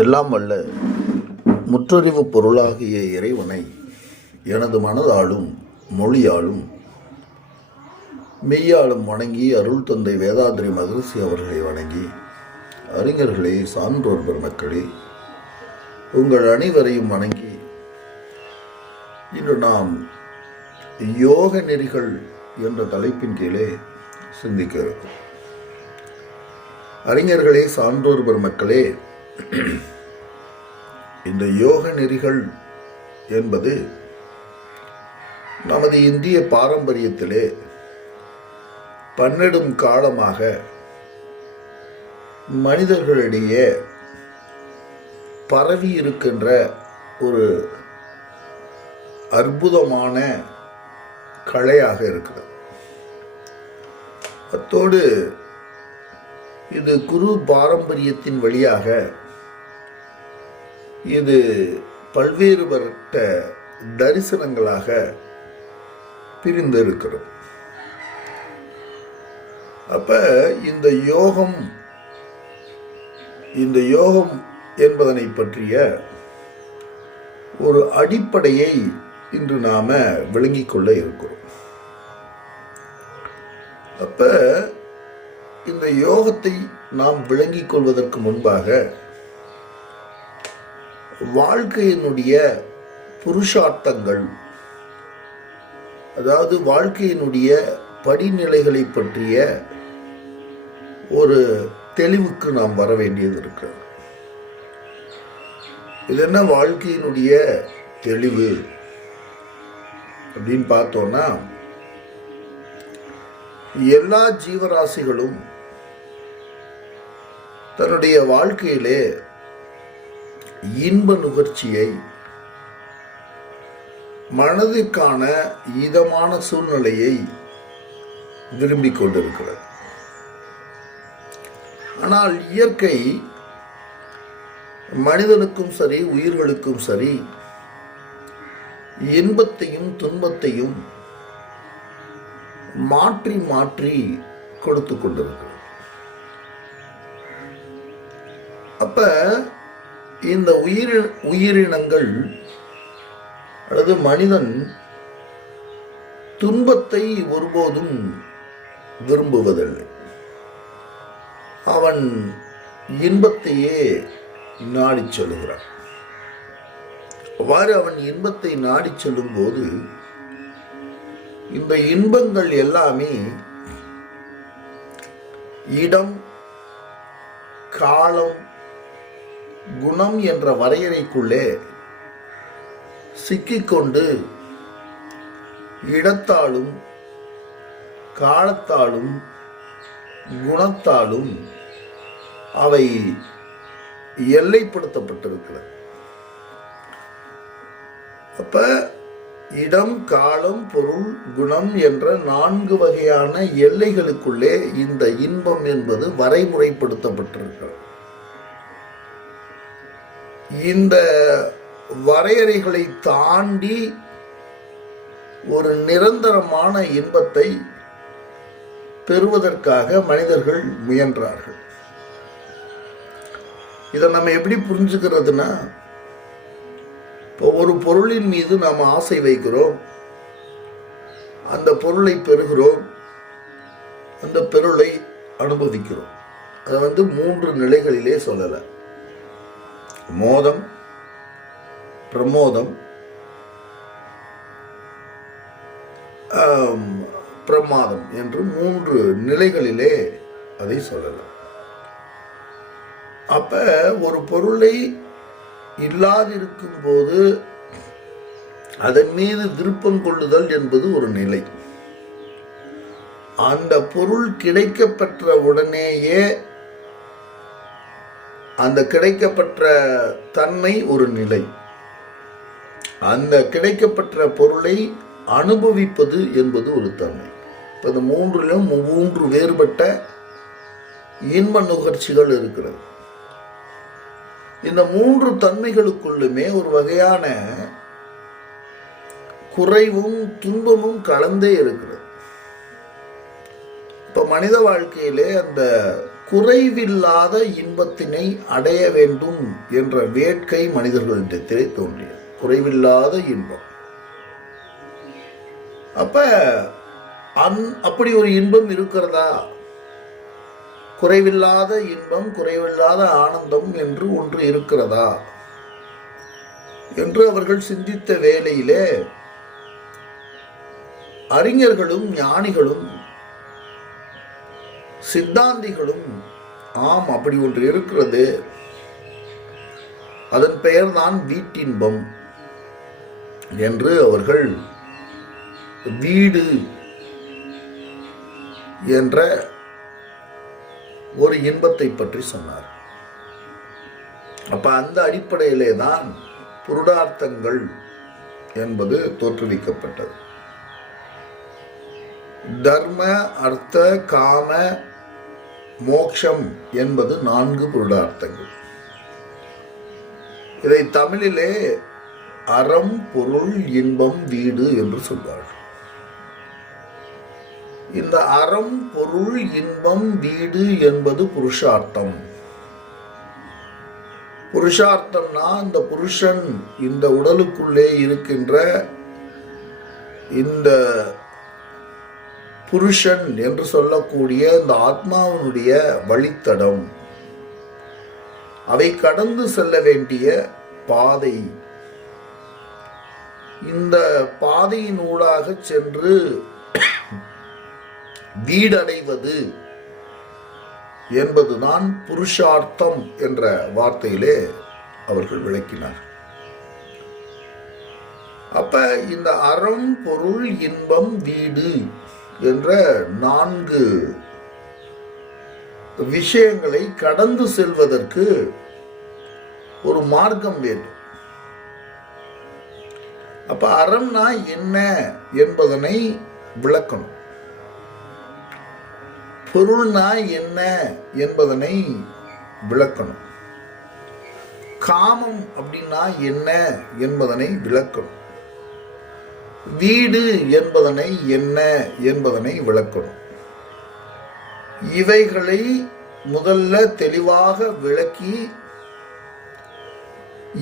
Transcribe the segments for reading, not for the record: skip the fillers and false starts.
எல்லாம் வல்ல முற்றறிவு பொருளாகிய இறைவனை எனது மனதாலும் மொழியாலும் மெய்யாலும் வணங்கி அருள் தந்தை வேதாத்ரி மகரிஷி அவர்களை வணங்கி, அறிஞர்களே, சான்றோர் பெருமக்களே, உங்கள் அனைவரையும் வணங்கி இன்று நாம் யோக நெறிகள் என்ற தலைப்பின் கீழே சிந்திக்க இருக்கும். அறிஞர்களே, சான்றோர் பெருமக்களே, இந்த யோக நெறிகள் என்பது நமது இந்திய பாரம்பரியத்திலே பன்னெடும் காலமாக மனிதர்களிடையே பரவி இருக்கின்ற ஒரு அற்புதமான கலையாக இருக்கிறது. அத்தோடு இது குரு பாரம்பரியத்தின் வழியாக இது பல்வேறுபட்ட தரிசனங்களாக பிரிந்து இருக்கிறது. அப்ப இந்த யோகம் என்பதனை பற்றிய ஒரு அடிப்படையை இன்று நாம விளங்கிக் கொள்ள இருக்கிறோம். அப்ப இந்த யோகத்தை நாம் விளங்கிக் கொள்வதற்கு முன்பாக வாழ்க்கையினுடைய புருஷார்த்தங்கள், அதாவது வாழ்க்கையினுடைய படிநிலைகளை பற்றிய ஒரு தெளிவுக்கு நாம் வர வேண்டியது இருக்கிறது. இது என்ன வாழ்க்கையினுடைய தெளிவு அப்படின்னு பார்த்தோம்னா, எல்லா ஜீவராசிகளும் தன்னுடைய வாழ்க்கையிலே இன்ப நுகர்ச்சியை, மனதிற்கான இதமான சூழ்நிலையை விரும்பிக் கொண்டிருக்கிறது. ஆனால் இயற்கை மனிதனுக்கும் சரி, உயிர்களுக்கும் சரி, இன்பத்தையும் துன்பத்தையும் மாற்றி மாற்றி கொடுத்து கொண்டிருக்கிறது. அப்ப இந்த உயிரினங்கள் அல்லது மனிதன் துன்பத்தை ஒருபோதும் விரும்புவதில்லை. அவன் இன்பத்தையே நாடி செல்கிறான். அவ்வாறு அவன் இன்பத்தை நாடி செல்லும் போது இந்த இன்பங்கள் எல்லாமே இடம், காலம், குணம் என்ற வரையறைக்குள்ளே சிக்கிக்கொண்டு இடத்தாலும் காலத்தாலும் குணத்தாலும் அவை எல்லைப்படுத்தப்பட்டிருக்கிறது. அப்ப இடம், காலம், பொருள், குணம் என்ற 4 வகையான எல்லைகளுக்குள்ளே இந்த இன்பம் என்பது வரைமுறைப்படுத்தப்பட்டிருக்கிறது. இந்த வரையறைகளை தாண்டி ஒரு நிரந்தரமான இன்பத்தை பெறுவதற்காக மனிதர்கள் முயன்றார்கள். இதை நம்ம எப்படி புரிஞ்சுக்கிறதுனா, இப்போ ஒரு பொருளின் மீது நாம் ஆசை வைக்கிறோம், அந்த பொருளை பெறுகிறோம், அந்த பொருளை அனுபவிக்கிறோம். அதை 3 நிலைகளிலே சொல்லலை. மோதம், பிரமோதம், பிரமாதம் என்று 3 நிலைகளிலே அதை சொல்லலாம். அப்ப ஒரு பொருளை இல்லாதிருக்கும் போது அதன் மீது விருப்பம் கொள்ளுதல் என்பது ஒரு நிலை. அந்த பொருள் கிடைக்கப்பெற்ற உடனேயே அந்த கிடைக்கப்பெற்ற தன்மை ஒரு நிலை. அந்த கிடைக்கப்பெற்ற பொருளை அனுபவிப்பது என்பது ஒரு தன்மை. இப்போ இந்த 3லும் 3 வேறுபட்ட இன்ப நுகர்ச்சிகள் இருக்கிறது. இந்த 3 தன்மைகளுக்குள்ளுமே ஒரு வகையான குறைவும் துன்பமும் கலந்தே இருக்கிறது. இப்போ மனித வாழ்க்கையிலே அந்த குறைவில்லாத இன்பத்தினை அடைய வேண்டும் என்ற வேட்கை மனிதர்களிடத்திலே தோன்றியது. குறைவில்லாத இன்பம். அப்படி ஒரு இன்பம் இருக்கிறதா? குறைவில்லாத இன்பம், குறைவில்லாத ஆனந்தம் என்று ஒன்று இருக்கிறதா என்று அவர்கள் சிந்தித்த வேளையிலே அறிஞர்களும் ஞானிகளும் சித்தாந்திகளும் ஆம், அப்படி ஒன்று இருக்கிறது, அதன் பெயர்தான் வீட்டின்பம் என்று அவர்கள் வீடு என்ற ஒரு இன்பத்தை பற்றி சொன்னார். அந்த அடிப்படையிலே தான் புருடார்த்தங்கள் என்பது தோற்றுவிக்கப்பட்டது. தர்ம, அர்த்த, காம, மோக்ஷம் என்பது 4 புருடார்த்தங்கள். இதை தமிழிலே அறம், பொருள், இன்பம், வீடு என்று சொல்வார்கள். இந்த அறம், பொருள், இன்பம், வீடு என்பது புருஷார்த்தம். புருஷார்த்தம்னா இந்த புருஷன் இந்த உடலுக்குள்ளே இருக்கின்ற இந்த புருஷன் என்று சொல்லக்கூடிய இந்த ஆத்மாவினுடைய வழித்தடம், அவை கடந்து செல்ல வேண்டிய பாதை, இந்த பாதையின் ஊடாக சென்று வீடடைவது என்பதுதான் புருஷார்த்தம் என்ற வார்த்தையிலே அவர்கள் விளக்கினார். இந்த அறம், பொருள், இன்பம், வீடு என்ற 4 விஷயங்களை கடந்து செல்வதற்கு ஒரு மார்க்கம் வேண்டும். அறம்னா என்ன என்பதனை விளக்கணும், பொருள்னா என்ன என்பதனை விளக்கணும், காமம் அப்படின்னா என்ன என்பதனை விளக்கணும், வீடு என்பதனை என்ன என்பதனை விளக்கணும். இவைகளை முதல்ல தெளிவாக விளக்கி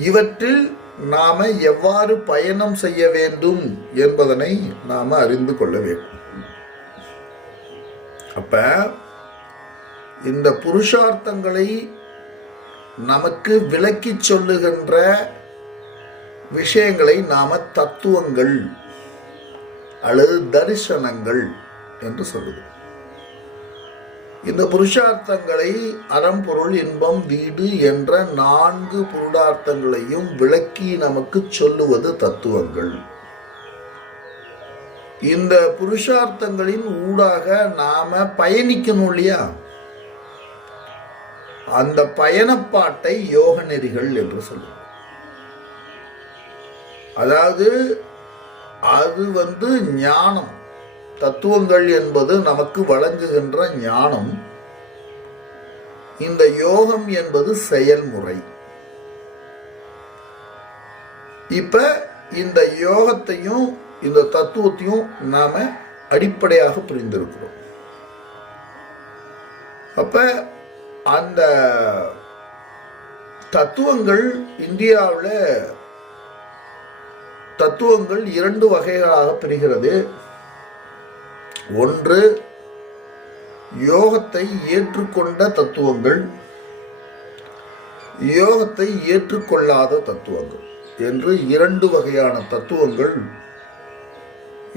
இவற்றில் நாம எவ்வாறு பயணம் செய்ய வேண்டும் என்பதனை நாம அறிந்து கொள்ள வேண்டும். இந்த புருஷார்த்தங்களை நமக்கு விளக்கி சொல்லுகின்ற விஷயங்களை நாம தத்துவங்கள் அல்லது தரிசனங்கள் என்று சொல்லுகிறோம். இந்த புருஷார்த்தங்களை அறம், பொருள், இன்பம், வீடு என்ற 4 புருடார்த்தங்களையும் விளக்கி நமக்கு சொல்லுவது தத்துவங்கள். இந்த புருஷார்த்தங்களின் ஊடாக நாம பயணிக்கணும் இல்லையா? அந்த பயணப்பாட்டை யோக நெறிகள் என்று சொல்லுவோம். அதாவது அது ஞானம். தத்துவங்கள் என்பது நமக்கு வழங்குகின்ற ஞானம். இந்த யோகம் என்பது செயல்முறை. இந்த யோகத்தையும் இந்த தத்துவத்தையும் நாம அடிப்படையாக புரிந்திருக்கிறோம். அந்த தத்துவங்கள் இந்தியாவில் தத்துவங்கள் 2 வகைகளாக பிரிகிறது. ஒன்று யோகத்தை ஏற்றுக்கொண்ட தத்துவங்கள், யோகத்தை ஏற்றுக்கொள்ளாத தத்துவங்கள் என்று 2 வகையான தத்துவங்கள்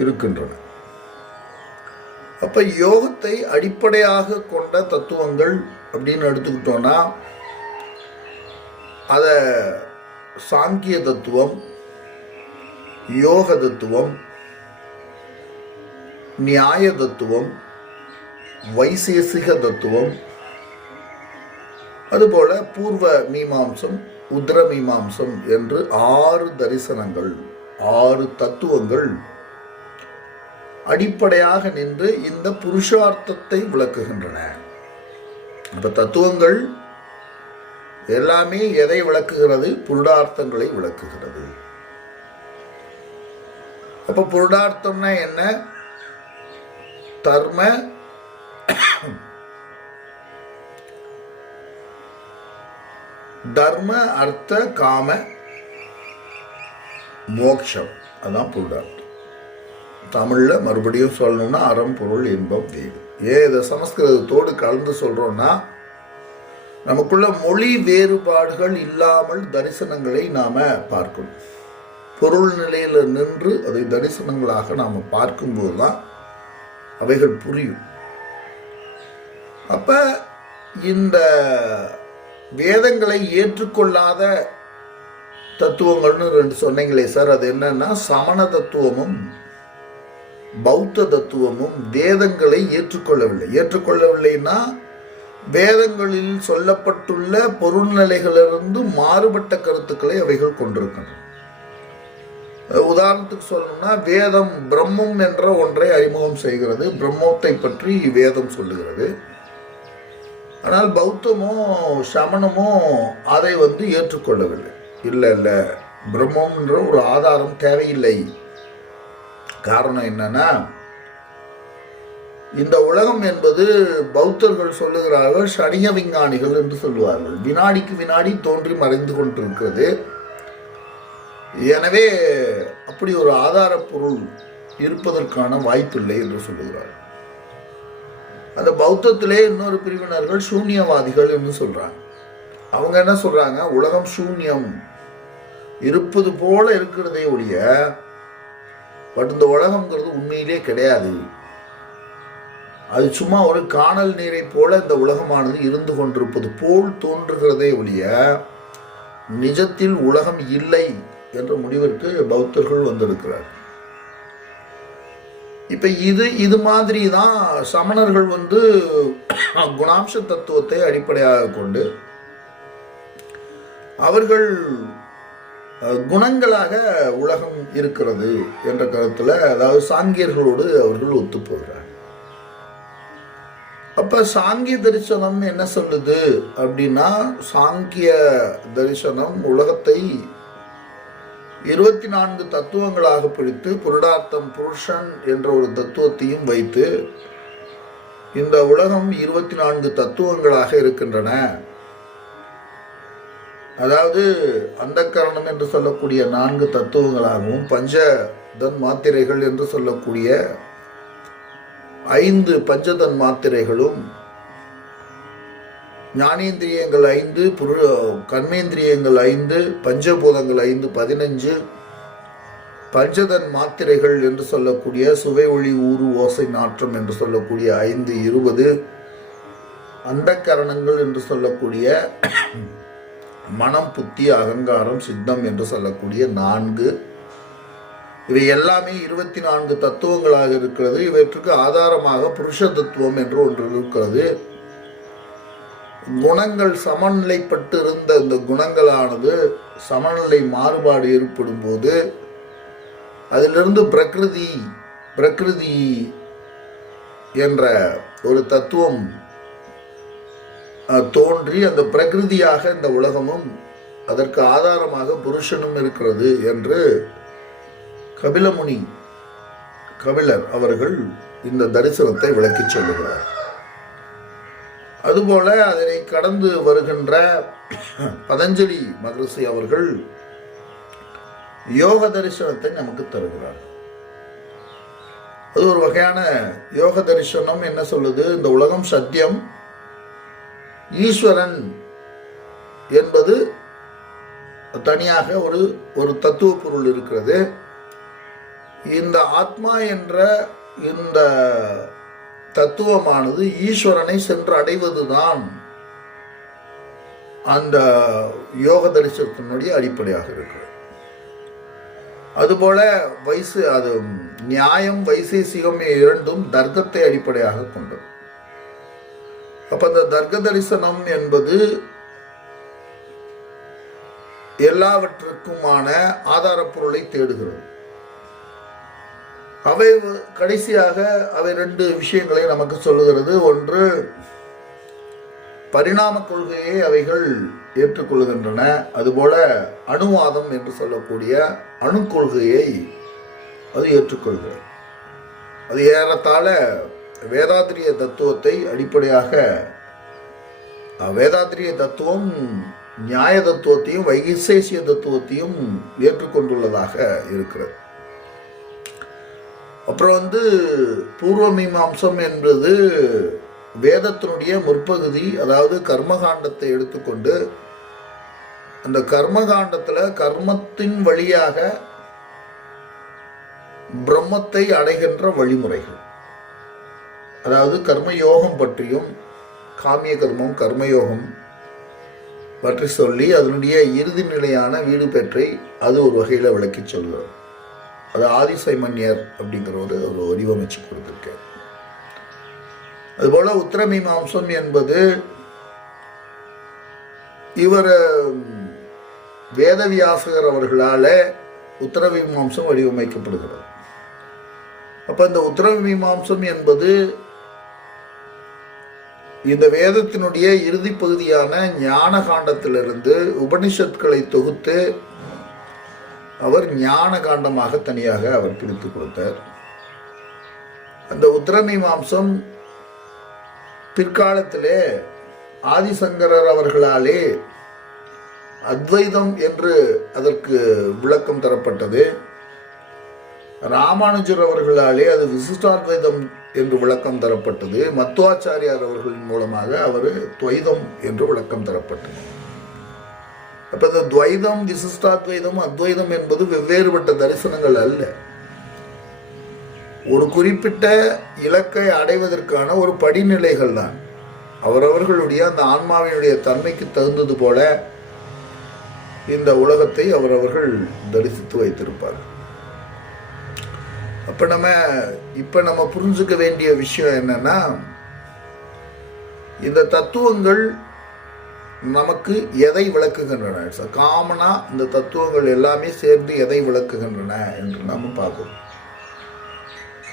இருக்கின்றன. யோகத்தை அடிப்படையாக கொண்ட தத்துவங்கள் அப்படின்னு எடுத்துக்கிட்டோம்னா அத சாங்கிய தத்துவம், யோக தத்துவம், நியாய தத்துவம், வைசேசிக தத்துவம், அதுபோல பூர்வ மீமாம்சம், உத்தர மீமாம்சம் என்று 6 தரிசனங்கள், 6 தத்துவங்கள் அடிப்படையாக நின்று இந்த புருஷார்த்தத்தை விளக்குகின்றன. தத்துவங்கள் எல்லாமே எதை விளக்குகிறது? புருடார்த்தங்களை விளக்குகிறது. புருடார்த்தம்னா என்ன? தர்ம, தர்ம அர்த்த காம மோக்ஷம், அதான் பொருளாதாரம். தமிழில் மறுபடியும் சொல்லணும்னா அறம் பொருள் இன்பம் வீடு. ஏன் இதை சமஸ்கிருதத்தோடு கலந்து சொல்கிறோன்னா, நமக்குள்ள மொழி வேறுபாடுகள் இல்லாமல் தரிசனங்களை நாம் பார்க்கணும். பொருள் நிலையில் நின்று அதை தரிசனங்களாக நாம் பார்க்கும்போது தான் அவைகள் புரியும். அப்போ இந்த வேதங்களை ஏற்றுக்கொள்ளாத தத்துவங்கள்னு 2 சொன்னீங்களே சார், அது என்னன்னா சமண தத்துவமும் பௌத்த தத்துவமும் வேதங்களை ஏற்றுக்கொள்ளவில்லைன்னா வேதங்களில் சொல்லப்பட்டுள்ள பொருள்நிலைகளிலிருந்து மாறுபட்ட கருத்துக்களை அவைகள் கொண்டிருக்கின்றன. உதாரணத்துக்கு சொல்லணும்னா, வேதம் பிரம்மம் என்ற ஒன்றை அறிமுகம் செய்கிறது, பிரம்மத்தை பற்றி வேதம் சொல்லுகிறது. ஆனால் பௌத்தமோ சமணமோ அதை ஏற்றுக்கொள்ளவில்லை. இல்லை பிரம்மம்ன்ற ஒரு ஆதாரம் தேவையில்லை. காரணம் என்னன்னா, இந்த உலகம் என்பது பௌத்தர்கள் சொல்லுகிறார்கள் ஷடிக விஞ்ஞானிகள் என்று சொல்லுவார்கள். வினாடிக்கு வினாடி தோன்றி மறைந்து கொண்டிருக்கிறது. எனவே அப்படி ஒரு ஆதார பொருள் இருப்பதற்கான வாய்ப்பில்லை என்று சொல்லுகிறார்கள். அந்த பௌத்தத்திலே இன்னொரு பிரிவினர்கள் சூன்யவாதிகள் என்று சொல்றாங்க. அவங்க என்ன சொல்றாங்க, உலகம் சூன்யம், இருப்பது போல இருக்கிறதே ஒழிய பட் இந்த உலகம்ங்கிறது உண்மையிலே கிடையாது. அது சும்மா ஒரு காணல் நீரை போல இந்த உலகமானது இருந்து கொண்டிருப்பது போல் தோன்றுகிறதே ஒழிய நிஜத்தில் உலகம் இல்லை என்ற முடிவிற்கு பௌத்தர்கள் வந்திருக்கிறார். இப்ப இது மாதிரி தான் சமணர்கள் குணாம்ச தத்துவத்தை அடிப்படையாக கொண்டு அவர்கள் குணங்களாக உலகம் இருக்கிறது என்ற கருத்துல, அதாவது சாங்கியர்களோடு அவர்கள் ஒத்துப்போகிறார். அப்ப சாங்கிய தரிசனம் என்ன சொல்லுது அப்படின்னா, சாங்கிய தரிசனம் உலகத்தை 24 தத்துவங்களாக பிடித்து புருடார்த்தம் புருஷன் என்ற ஒரு தத்துவத்தையும் வைத்து இந்த உலகம் 24 தத்துவங்களாக இருக்கின்றன. அதாவது அந்தக்கரணம் என்று சொல்லக்கூடிய 4 தத்துவங்களாகவும், பஞ்சதன் மாத்திரைகள் என்று சொல்லக்கூடிய 5 பஞ்சதன் மாத்திரைகளும், ஞானேந்திரியங்கள் 5, கர்மேந்திரியங்கள் 5, பஞ்சபூதங்கள் 5 15, பஞ்சதன் மாத்திரைகள் என்று சொல்லக்கூடிய சுவை ஒளி ஊறு ஓசை நாற்றம் என்று சொல்லக்கூடிய 5 20, அந்தக்கரணங்கள் என்று சொல்லக்கூடிய மனம் புத்தி அகங்காரம் சித்தம் என்று சொல்லக்கூடிய 4, இவை எல்லாமே 24 தத்துவங்களாக இருக்கிறது. இவற்றுக்கு ஆதாரமாக புருஷ தத்துவம் என்று ஒன்று இருக்கிறது. குணங்கள் சமநிலைப்பட்டு இருந்த இந்த குணங்களானது சமநிலை மாறுபாடு ஏற்படும் போது அதிலிருந்து பிரகிருதி என்ற ஒரு தத்துவம் தோன்றி அந்த பிரகிருதியாக இந்த உலகமும் அதற்கு ஆதாரமாக புருஷனும் இருக்கிறது என்று கபிலர் அவர்கள் இந்த தரிசனத்தை விளக்கி சொல்லுகிறார். அதுபோல அதனை கடந்து வருகின்ற பதஞ்சலி மகரிஷி அவர்கள் யோக தரிசனத்தை நமக்கு தருகிறார். அது ஒரு வகையான யோக தரிசனம். என்ன சொல்லுது, இந்த உலகம் சத்தியம், ஈஸ்வரன் என்பது தனியாக ஒரு தத்துவ பொருள் இருக்கிறது. இந்த ஆத்மா என்ற இந்த தத்துவமானது ஈஸ்வரனை சென்று அடைவதுதான் அந்த யோக தரிசனத்தினுடைய அடிப்படையாக இருக்கிறது. அதுபோல அது நியாயம் வைசேசிகம் இரண்டும் தர்க்கத்தை அடிப்படையாக கொண்டது. அப்ப அந்த தர்க்க தரிசனம் என்பது எல்லாவற்றுக்குமான ஆதார பொருளை தேடுகிறது. அவை கடைசியாக 2 விஷயங்களை நமக்கு சொல்லுகிறது. ஒன்று, பரிணாம கொள்கையை அவைகள் ஏற்றுக்கொள்கின்றன. அதுபோல அணுவாதம் என்று சொல்லக்கூடிய அணு கொள்கையை அது ஏற்றுக்கொள்கிறது. அது ஏறத்தாழ வேதாத்திரிய தத்துவத்தை அடிப்படையாக, வேதாத்திரிய தத்துவம் நியாய தத்துவத்தையும் வைசேசிய தத்துவத்தையும் ஏற்றுக்கொண்டுள்ளதாக இருக்கிறது. அப்புறம் பூர்வ மீமாம்சம் என்பது வேதத்தினுடைய முற்பகுதி, அதாவது கர்மகாண்டத்தை எடுத்துக்கொண்டு அந்த கர்மகாண்டத்தில் கர்மத்தின் வழியாக பிரம்மத்தை அடைகின்ற வழிமுறைகள், அதாவது கர்மயோகம் பற்றியும் காமிய கர்மம் கர்மயோகம் பற்றி சொல்லி அதனுடைய இறுதி நிலையான வீடு பெற்றை அது ஒரு வகையில் விளக்கி சொல்கிறார். அது ஆதிசைமன்யர் அப்படிங்கிறவர் ஒரு வடிவமைச்சு கொடுத்துருக்கார். அதுபோல உத்தரமீமாம்சம் என்பது இவர் வேதவியாசகர் அவர்களால் உத்தரமீமாம்சம் வடிவமைக்கப்படுகிறது. அப்போ இந்த உத்தரமீமாம்சம் என்பது இந்த வேதத்தினுடைய இறுதி பகுதியான ஞான காண்டத்திலிருந்து உபனிஷத்களை தொகுத்து அவர் ஞான காண்டமாக தனியாக அவர் பிரித்து கொடுத்தார். அந்த உத்தரமீமாம்சம் பிற்காலத்திலே ஆதிசங்கரர் அவர்களாலே அத்வைதம் என்று அதற்கு விளக்கம் தரப்பட்டது. ராமானுஜர் அவர்களாலே அது விசிஷ்டாத்வைதம் என்று விளக்கம் தரப்பட்டது. மத்வாச்சாரியார் அவர்களின் மூலமாக அவர் துவைதம் என்று விளக்கம் தரப்பட்டது. அப்ப இந்த துவைதம், விசிஷ்டாத்வைதம், அத்வைதம் என்பது வெவ்வேறுபட்ட தரிசனங்கள் அல்ல. ஒரு குறிப்பிட்ட இலக்கை அடைவதற்கான ஒரு படிநிலைகள் தான். அவரவர்களுடைய அந்த ஆன்மாவினுடைய தன்மைக்கு தகுந்தது போல இந்த உலகத்தை அவரவர்கள் தரிசித்து வைத்திருப்பார்கள். அப்ப நம்ம புரிஞ்சுக்க வேண்டிய விஷயம் என்னன்னா, இந்த தத்துவங்கள் நமக்கு எதை விளக்குகின்றன, காமனா இந்த தத்துவங்கள் எல்லாமே சேர்ந்து எதை விளக்குகின்றன என்று நாம பார்க்கணும்.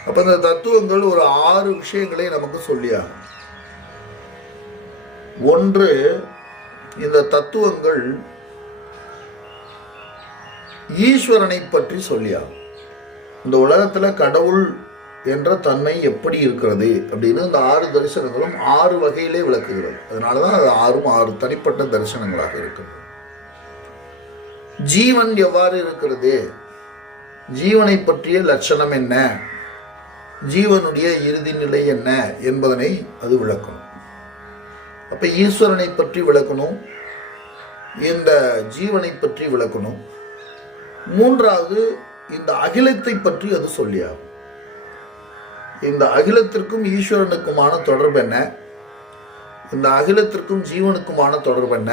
அப்ப இந்த தத்துவங்கள் ஒரு 6 விஷயங்களை நமக்கு சொல்லியாகும். ஒன்று, இந்த தத்துவங்கள் ஈஸ்வரனை பற்றி சொல்லியாகும். இந்த உலகத்துல கடவுள் என்ற தன்மை எப்படி இருக்கிறது அப்படின்னு இந்த 6 தரிசனங்களும் 6 வகையிலே விளக்குகிறது. அதனாலதான் அது 6 தனிப்பட்ட தரிசனங்களாக இருக்கிறது. ஜீவன் எவ்வாறு இருக்கிறது, ஜீவனை பற்றிய லட்சணம் என்ன, ஜீவனுடைய இறுதி நிலை என்ன என்பதனை அது விளக்கணும். அப்ப ஈஸ்வரனை பற்றி விளக்கணும், இந்த ஜீவனை பற்றி விளக்கணும். மூன்றாவது, இந்த அகிலத்தை பற்றி அது சொல்லியாகும். இந்த அகிலத்திற்கும் ஈஸ்வரனுக்குமான தொடர்பு என்ன, இந்த அகிலத்திற்கும் ஜீவனுக்குமான தொடர்பு என்ன,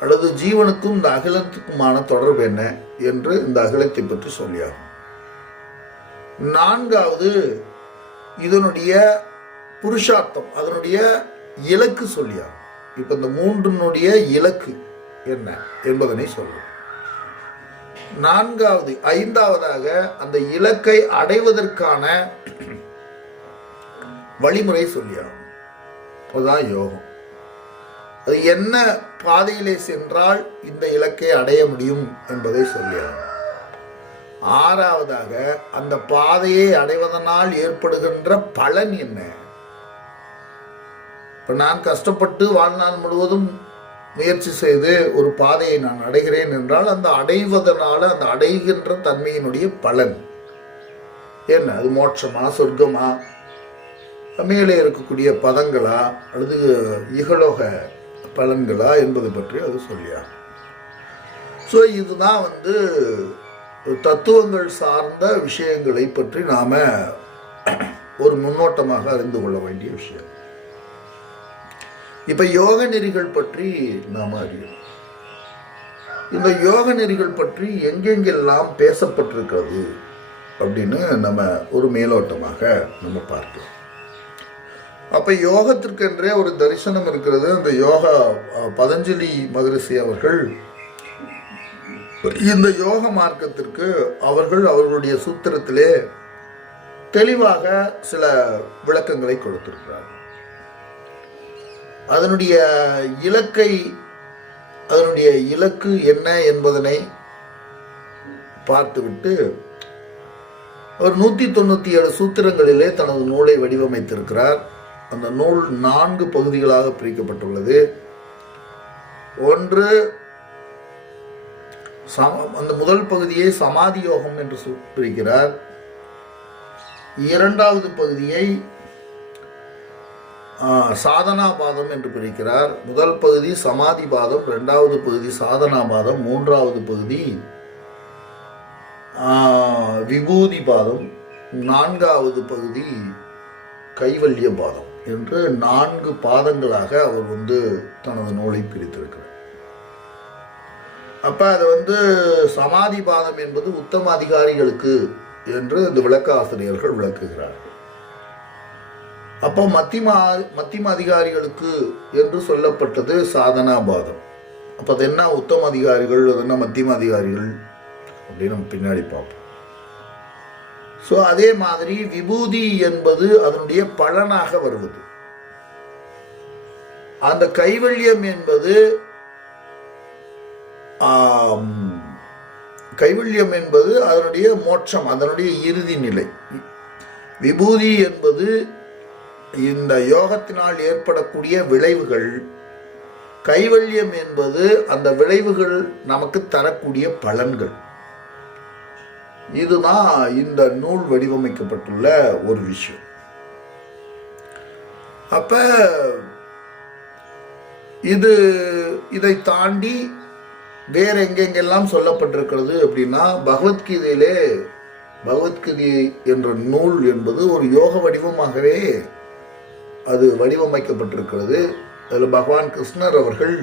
அல்லது ஜீவனுக்கும் இந்த அகிலத்துக்குமான தொடர்பு என்ன என்று இந்த அகிலத்தை பற்றி சொல்லியாகும். நான்காவது, இதனுடைய புருஷார்த்தம், அதனுடைய இலக்கு சொல்லியாகும். இப்ப இந்த 3னுடைய இலக்கு என்ன என்பதனை சொல்லும். ஐந்தாவதாக அந்த இலக்கை அடைவதற்கான வழிமுறை சொல்லியாகும். அதுதான் யோகம். அது என்ன பாதையிலே சென்றால் இந்த இலக்கை அடைய முடியும் என்பதை சொல்லியாகும். ஆறாவதாக அந்த பாதையை அடைவதனால் ஏற்படுகின்ற பலன் என்ன. இப்ப நான் கஷ்டப்பட்டு வாழ்நாள் முழுவதும் முயற்சி செய்து ஒரு பாதையை நான் அடைகிறேன் என்றால் அந்த அடைவதனால அந்த அடைகின்ற தன்மையினுடைய பலன் என்ன, அது மோட்சமா, சொர்க்கமா, மேலே இருக்கக்கூடிய பதங்களா, அல்லது இகலோக பலன்களா என்பது பற்றி அது சொல்லியா. ஸோ இதுதான் தத்துவங்கள் சார்ந்த விஷயங்களை பற்றி நாம ஒரு முன்னோட்டமாக அறிந்து கொள்ள வேண்டிய விஷயம். இப்ப யோக நெறிகள் பற்றி நாம் அறியணும். இந்த யோக நெறிகள் பற்றி எங்கெங்கெல்லாம் பேசப்பட்டிருக்கிறது அப்படின்னு நம்ம ஒரு மேலோட்டமாக நம்ம பார்க்கலாம். அப்ப யோகத்திற்கென்றே ஒரு தரிசனம் இருக்கிறது. அந்த யோகா பதஞ்சலி மகரிஷி அவர்கள் இந்த யோக மார்க்கத்திற்கு அவர்களுடைய சூத்திரத்திலே தெளிவாக சில விளக்கங்களை கொடுத்திருக்கிறார். அதனுடைய இலக்கு என்ன என்பதனை பார்த்துவிட்டு அவர் 197 சூத்திரங்களிலே தனது நூலை வடிவமைத்திருக்கிறார். அந்த நூல் 4 பகுதிகளாக பிரிக்கப்பட்டுள்ளது. ஒன்று அந்த முதல் பகுதியை சமாதி யோகம் என்று பிரிக்கிறார். இரண்டாவது பகுதியை சாதனா பாதம் என்று பிரிக்கிறார். முதல் பகுதி சமாதி பாதம், இரண்டாவது பகுதி சாதனா பாதம், மூன்றாவது பகுதி விபூதி பாதம், நான்காவது பகுதி கைவல்ய பாதம் என்று 4 பாதங்களாக அவர் தனது நூலை பிரித்திருக்கிறார். அப்ப அது சமாதி பாதம் என்பது உத்தம அதிகாரிகளுக்கு என்று இந்த விளக்க ஆசிரியர்கள் விளக்குகிறார்கள். அப்போ மத்திம அதிகாரிகளுக்கு என்று சொல்லப்பட்டது சாதனா பாதம். அப்போ அது என்ன உத்தம அதிகாரிகள், அது என்ன மத்திம அதிகாரிகள் அப்படின்னு நம்ம பின்னாடி பார்ப்போம். ஸோ அதே மாதிரி விபூதி என்பது அதனுடைய பலனாக வருவது. அந்த கைவல்யம் என்பது அதனுடைய மோட்சம், அதனுடைய இறுதி நிலை. விபூதி என்பது இந்த யோகத்தினால் ஏற்படக்கூடிய விளைவுகள். கைவல்யம் என்பது அந்த விளைவுகள் நமக்கு தரக்கூடிய பலன்கள். இதுதான் இந்த நூல் வடிவமைக்கப்பட்டுள்ள ஒரு விஷயம். அப்ப இதை தாண்டி வேற எங்கெங்கெல்லாம் சொல்லப்பட்டிருக்கிறது அப்படின்னா, பகவத்கீதை என்ற நூல் என்பது ஒரு யோக வடிவமாகவே அது வடிவமைக்கப்பட்டிருக்கிறது. அதில் பகவான் கிருஷ்ணர் அவர்கள்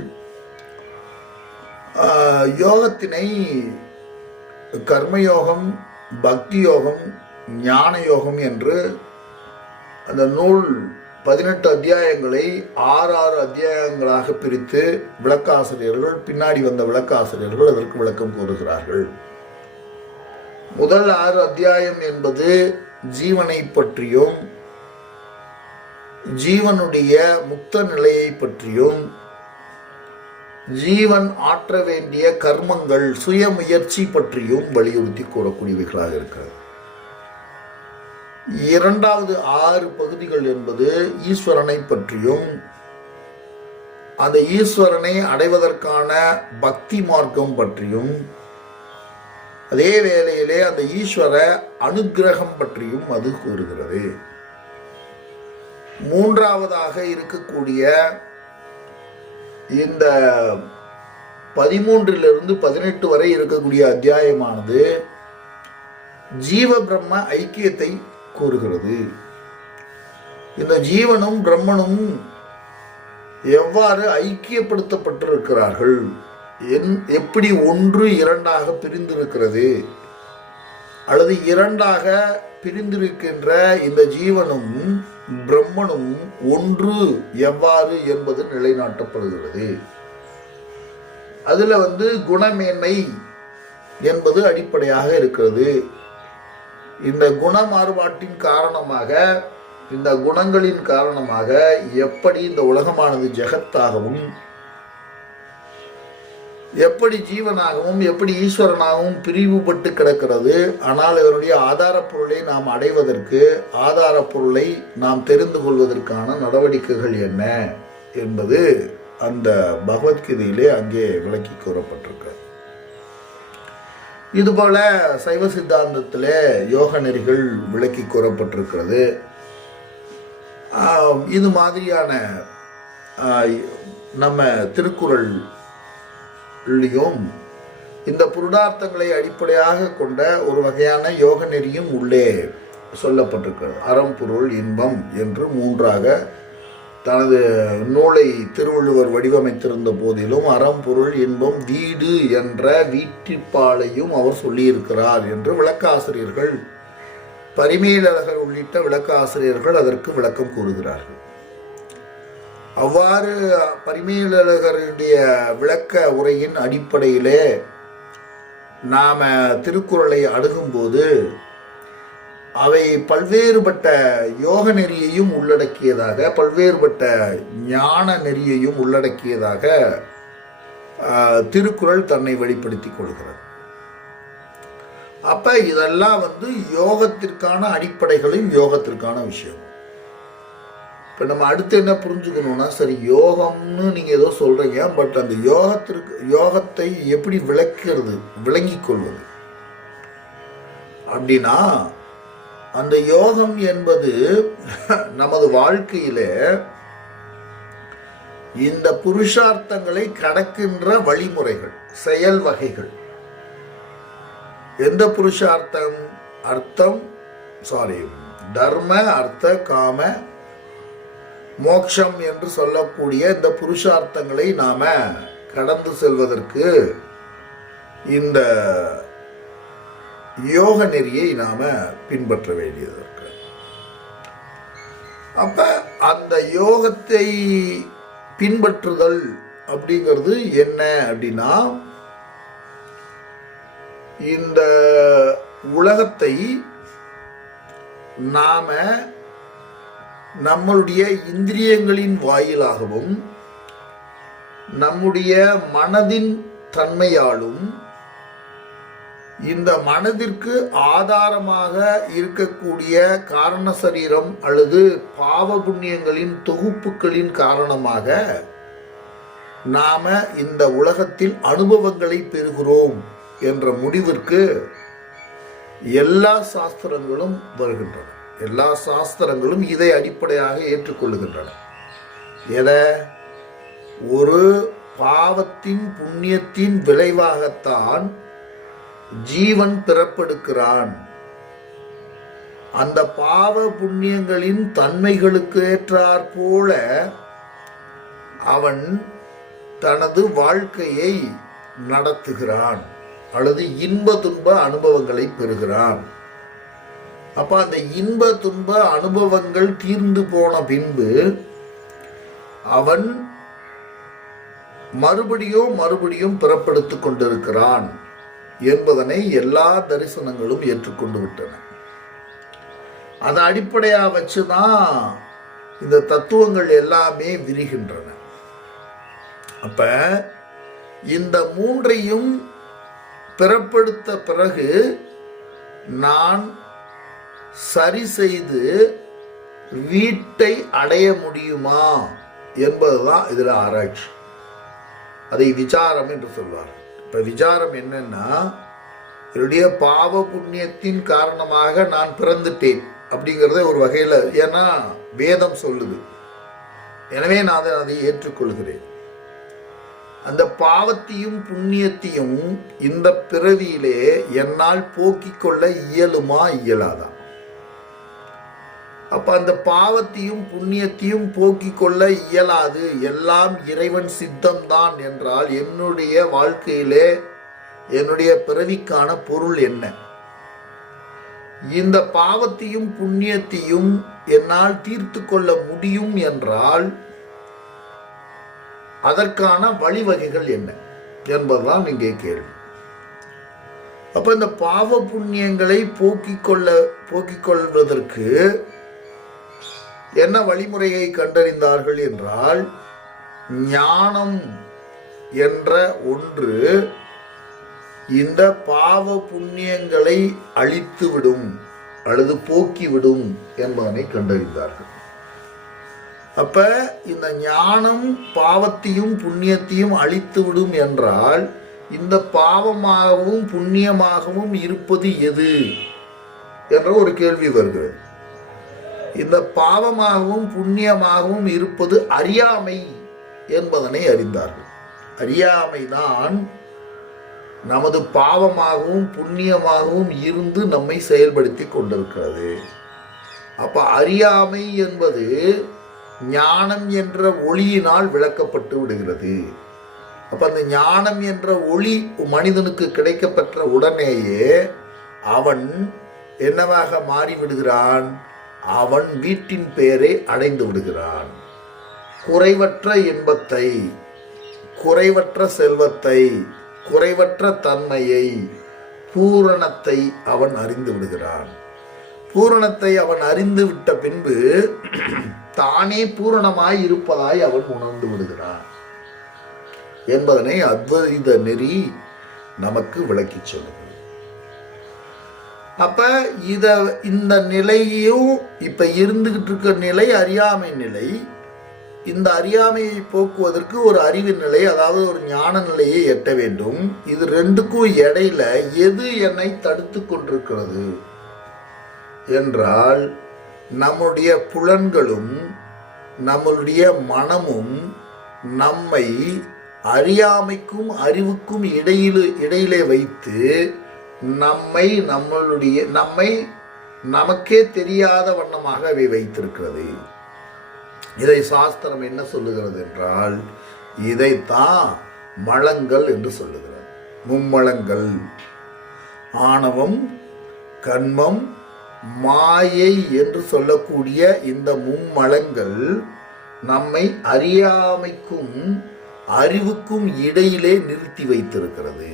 யோகத்தினை கர்மயோகம், பக்தி யோகம், ஞான யோகம் என்று அந்த நூல் 18 அத்தியாயங்களை 6 அத்தியாயங்களாக பிரித்து விளக்காசிரியர்கள், பின்னாடி வந்த விளக்காசிரியர்கள் அதற்கு விளக்கம் கூறுகிறார்கள். முதல் 6 அத்தியாயம் என்பது ஜீவனை பற்றியும் ஜீவனுடைய முக்த நிலையை பற்றியும் ஜீவன் ஆற்ற வேண்டிய கர்மங்கள், சுய முயற்சி பற்றியும் வலியுறுத்தி கூறக்கூடியவைகளாக இருக்கிறது. இரண்டாவது 6 பகுதிகள் என்பது ஈஸ்வரனை பற்றியும் அந்த ஈஸ்வரனை அடைவதற்கான பக்தி மார்க்கம் பற்றியும் அதே வேளையிலே அந்த ஈஸ்வர அனுக்கிரகம் பற்றியும் அது கூறுகிறது. மூன்றாவதாக இருக்கக்கூடிய இந்த 13 18 வரை இருக்கக்கூடிய அத்தியாயமானது ஜீவ பிரம்ம ஐக்கியத்தை கூறுகிறது. இந்த ஜீவனும் பிரம்மனும் எவ்வாறு ஐக்கியப்படுத்தப்பட்டிருக்கிறார்கள், எப்படி 1 2 பிரிந்திருக்கிறது அல்லது 2 பிரிந்திருக்கின்ற இந்த ஜீவனும் பிரம்மனும் ஒன்று எவ்வாறு என்பது நிலைநாட்டப்படுகிறது. அதுல குணமேன்மை என்பது அடிப்படையாக இருக்கிறது. இந்த குண மாறுபாட்டின் காரணமாக, இந்த குணங்களின் காரணமாக எப்படி இந்த உலகமானது ஜெகத்தாகவும், எப்படி ஜீவனாகவும், எப்படி ஈஸ்வரனாகவும் பிரிவுபட்டு கிடக்கிறது. ஆனால் இதனுடைய ஆதார பொருளை நாம் அடைவதற்கு, ஆதார பொருளை நாம் தெரிந்து கொள்வதற்கான நடவடிக்கைகள் என்ன என்பது அந்த பகவத்கீதையிலே அங்கே விளக்கி கூறப்பட்டிருக்கிறது. இதுபோல சைவ சித்தாந்தத்திலே யோக நெறிகள் விளக்கி கூறப்பட்டிருக்கிறது. இது மாதிரியான நம்ம திருக்குறள் இந்த புருடார்த்தங்களை அடிப்படையாக கொண்ட ஒரு வகையான யோக நெறியும் உள்ளே சொல்லப்பட்டிருக்கிறது. அறம், பொருள், இன்பம் என்று 3 தனது நூலை திருவள்ளுவர் வடிவமைத்திருந்த போதிலும் அறம், பொருள், இன்பம், வீடு என்ற வீட்டிற்பாலையும் அவர் சொல்லியிருக்கிறார் என்று விளக்காசிரியர்கள், பரிமேலழகர் உள்ளிட்ட விளக்காசிரியர்கள் அதற்கு விளக்கம் கூறுகிறார்கள். அவ்வாறு பரிமேலழகருடைய விளக்க உரையின் அடிப்படையிலே நாம திருக்குறளை அணுகும்போது அவை பல்வேறுபட்ட யோக நெறியையும் உள்ளடக்கியதாக, பல்வேறுபட்ட ஞான நெறியையும் உள்ளடக்கியதாக திருக்குறள் தன்னை வெளிப்படுத்திக் கொள்கிறது. அப்ப இதெல்லாம் யோகத்திற்கான அடிப்படைகளும் யோகத்திற்கான விஷயம். இப்போ நம்ம அடுத்து என்ன புரிஞ்சுக்கணும்னா, சரி யோகம்னு நீங்கள் ஏதோ சொல்கிறீங்க, பட் அந்த யோகத்தை எப்படி விளங்கிக் கொள்வது அப்படின்னா, அந்த யோகம் என்பது நமது வாழ்க்கையில இந்த புருஷார்த்தங்களை கடக்கின்ற வழிமுறைகள், செயல் வகைகள். எந்த புருஷார்த்தம்? தர்ம, அர்த்த, காம, மோட்சம் என்று சொல்லக்கூடிய இந்த புருஷார்த்தங்களை நாம கடந்து செல்வதற்கு இந்த யோக நெறியை நாம பின்பற்ற வேண்டியது இருக்கு. அப்ப அந்த யோகத்தை பின்பற்றுதல் அப்படிங்கிறது என்ன அப்படின்னா, இந்த உலகத்தை நாம நம்மளுடைய இந்திரியங்களின் வாயிலாகவும் நம்முடைய மனதின் தன்மையாலும் இந்த மனதிற்கு ஆதாரமாக இருக்கக்கூடிய காரண சரீரம் அல்லது பாவ புண்ணியங்களின் தொகுப்புகளின் காரணமாக நாம இந்த உலகத்தில் அனுபவங்களை பெறுகிறோம் என்ற முடிவிற்கு எல்லா சாஸ்திரங்களும் வருகின்றன. எல்லா சாஸ்திரங்களும் இதை அடிப்படையாக ஏற்றுக்கொள்ளுகின்றன. எதை? ஒரு பாவத்தின் புண்ணியத்தின் விளைவாகத்தான் ஜீவன் பிறப்பெடுக்கிறான். அந்த பாவ புண்ணியங்களின் தன்மைகளுக்கு ஏற்றாற் போல அவன் தனது வாழ்க்கையை நடத்துகிறான் அல்லது இன்ப துன்ப அனுபவங்களை பெறுகிறான். அப்ப அந்த இன்ப துன்ப அனுபவங்கள் தீர்ந்து போன பின்பு அவன் மறுபடியும் பிறப்பெடுத்துக் கொண்டிருக்கிறான் என்பதனை எல்லா தரிசனங்களும் ஏற்றுக்கொண்டு விட்டன. அதை அடிப்படையா வச்சுதான் இந்த தத்துவங்கள் எல்லாமே விரிகின்றன. அப்ப இந்த மூன்றையும் பிறப்பெடுத்த பிறகு நான் சரி செய்து வீட்டை அடைய முடியுமா என்பதுதான் இதுல ஆராய்ச்சி. அதை விசாரம் என்று சொல்வார். இப்ப விசாரம் என்னன்னா, என்னுடைய பாவ புண்ணியத்தின் காரணமாக நான் பிறந்துட்டேன் அப்படிங்கிறத ஒரு வகையில், ஏன்னா வேதம் சொல்லுது, எனவே நான் அதை ஏற்றுக்கொள்கிறேன். அந்த பாவத்தையும் புண்ணியத்தையும் இந்த பிறவியிலே என்னால் போக்கிக் கொள்ள இயலுமா இயலாதா? அப்ப அந்த பாவத்தையும் புண்ணியத்தையும் போக்கிக் கொள்ள இயலாது, எல்லாம் இறைவன் சித்தம்தான் என்றால் என்னுடைய வாழ்க்கையிலே என்னுடைய பிறவிக்கான பொருள் என்ன? இந்த பாவத்தையும் புண்ணியத்தையும் என்னால் தீர்த்து கொள்ள முடியும் என்றால் அதற்கான வழிவகைகள் என்ன என்பதுதான் இங்கே கேள்வி. அப்ப இந்த பாவ புண்ணியங்களை போக்கிக் கொள்வதற்கு என்ன வழிமுறையை கண்டறிந்தார்கள் என்றால், ஞானம் என்ற ஒன்று இந்த பாவ புண்ணியங்களை அழித்துவிடும் அல்லது போக்கிவிடும் என்பதனை கண்டறிந்தார்கள். அப்ப இந்த ஞானம் பாவத்தையும் புண்ணியத்தையும் அழித்துவிடும் என்றால் இந்த பாவமாகவும் புண்ணியமாகவும் இருப்பது எது என்ற ஒரு கேள்வி வருகிறது. இந்த பாவமாகவும் புண்ணியமாகவும் இருப்பது அறியாமை என்பதனை அறிந்தார்கள். அறியாமைதான் நமது பாவமாகவும் புண்ணியமாகவும் இருந்து நம்மை செயல்படுத்தி கொண்டிருக்கிறது. அப்ப அறியாமை என்பது ஞானம் என்ற ஒளியினால் விளக்கப்பட்டு விடுகிறது. அப்ப அந்த ஞானம் என்ற ஒளி மனிதனுக்கு கிடைக்கப்பெற்ற உடனேயே அவன் என்னவாக மாறிவிடுகிறான்? அவன் வீட்டின் பெயரை அடைந்து விடுகிறான். குறைவற்ற இன்பத்தை, குறைவற்ற செல்வத்தை, குறைவற்ற தன்மையை, பூரணத்தை அவன் அறிந்து விடுகிறான். பூரணத்தை அவன் அறிந்து விட்ட பின்பு தானே பூரணமாய் இருப்பதாய் அவன் உணர்ந்து விடுகிறான் என்பதனை அத்வைத நெறி நமக்கு விளக்கி சொல்லுகிறது. அப்ப இந்த நிலையும் இப்ப இருந்துகிட்டு இருக்க நிலை அறியாமை நிலை. இந்த அறியாமையை போக்குவதற்கு ஒரு அறிவு நிலை, அதாவது ஒரு ஞான நிலையை எட்ட வேண்டும். இது ரெண்டுக்கும் இடையில எது என்னை தடுத்து கொண்டிருக்கிறது என்றால் நம்முடைய புலன்களும் நம்முடைய மனமும் நம்மை அறியாமைக்கும் அறிவுக்கும் இடையிலே வைத்து நம்மை நமக்கே தெரியாத வண்ணமாக அவை வைத்திருக்கிறது. இதை சாஸ்திரம் என்ன சொல்லுகிறது என்றால் இதைத்தான் மலங்கள் என்று சொல்லுகிறது. மும்மலங்கள், ஆணவம், கண்மம், மாயை என்று சொல்லக்கூடிய இந்த மும்மலங்கள் நம்மை அறியாமைக்கும் அறிவுக்கும் இடையிலே நிறுத்தி வைத்திருக்கிறது.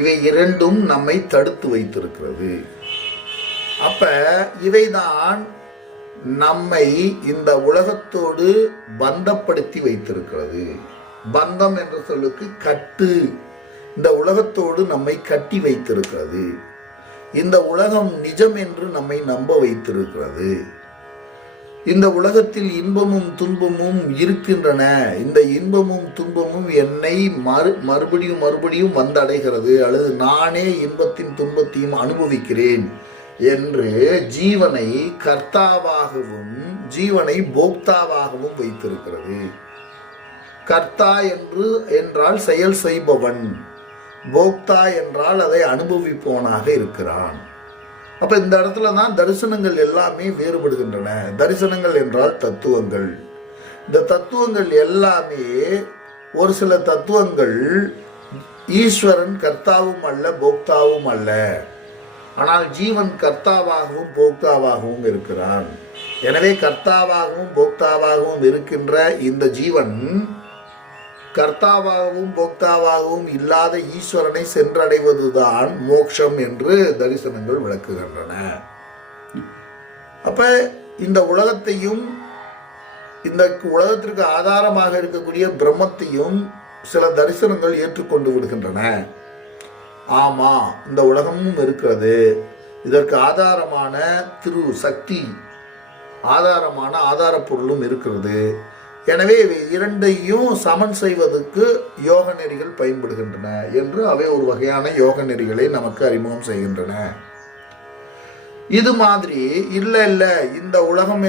இவை இரண்டும் நம்மை தடுத்து வைத்திருக்கிறது. அப்ப இவைதான் நம்மை இந்த உலகத்தோடு பந்தப்படுத்தி வைத்திருக்கிறது. பந்தம் என்ற சொல்லுக்கு கட்டு. இந்த உலகத்தோடு நம்மை கட்டி வைத்திருக்கிறது. இந்த உலகம் நிஜம் என்று நம்மை நம்ப வைத்திருக்கிறது. இந்த உலகத்தில் இன்பமும் துன்பமும் இருக்கின்றன. இந்த இன்பமும் துன்பமும் என்னை மறுபடியும் வந்தடைகிறது, அல்லது நானே இன்பத்தின் துன்பத்தையும் அனுபவிக்கிறேன் என்று ஜீவனை கர்த்தாவாகவும் ஜீவனை போக்தாவாகவும் வைத்திருக்கிறது. கர்த்தா என்றால் செயல் செய்பவன், போக்தா என்றால் அதை அனுபவிப்பவனாக இருக்கிறான். அப்ப இந்த இடத்துல தான் தரிசனங்கள் எல்லாமே வேறுபடுகின்றன. தரிசனங்கள் என்றால் தத்துவங்கள். இந்த தத்துவங்கள் எல்லாமே, ஒரு சில தத்துவங்கள் ஈஸ்வரன் கர்த்தாவும் அல்ல போக்தாவும் அல்ல, ஆனால் ஜீவன் கர்த்தாவாகவும் போக்தாவாகவும் இருக்கிறான். எனவே கர்த்தாவாகவும் போக்தாவாகவும் இருக்கின்ற இந்த ஜீவன் கர்த்தாவாகவும் போக்தாவாகவும் இல்லாத ஈஸ்வரனை சென்றடைவதுதான் மோட்சம் என்று தரிசனங்கள் விளக்குகின்றன. அப்ப இந்த உலகத்தையும் இந்த உலகத்திற்கு ஆதாரமாக இருக்கக்கூடிய பிரம்மத்தையும் சில தரிசனங்கள் ஏற்றுக்கொண்டு விடுகின்றன. ஆமா, இந்த உலகமும் இருக்கிறது, இதற்கு ஆதாரமான சக்தி, ஆதாரமான ஆதார பொருளும் இருக்கிறது. எனவே இரண்டையும் சமன் செய்வதற்கு யோக நெறிகள் பயன்படுகின்றன என்று அவை ஒரு வகையான யோக நெறிகளை நமக்கு அறிமுகம் செய்கின்றன. இது மாதிரி இல்ல இந்த உலகம்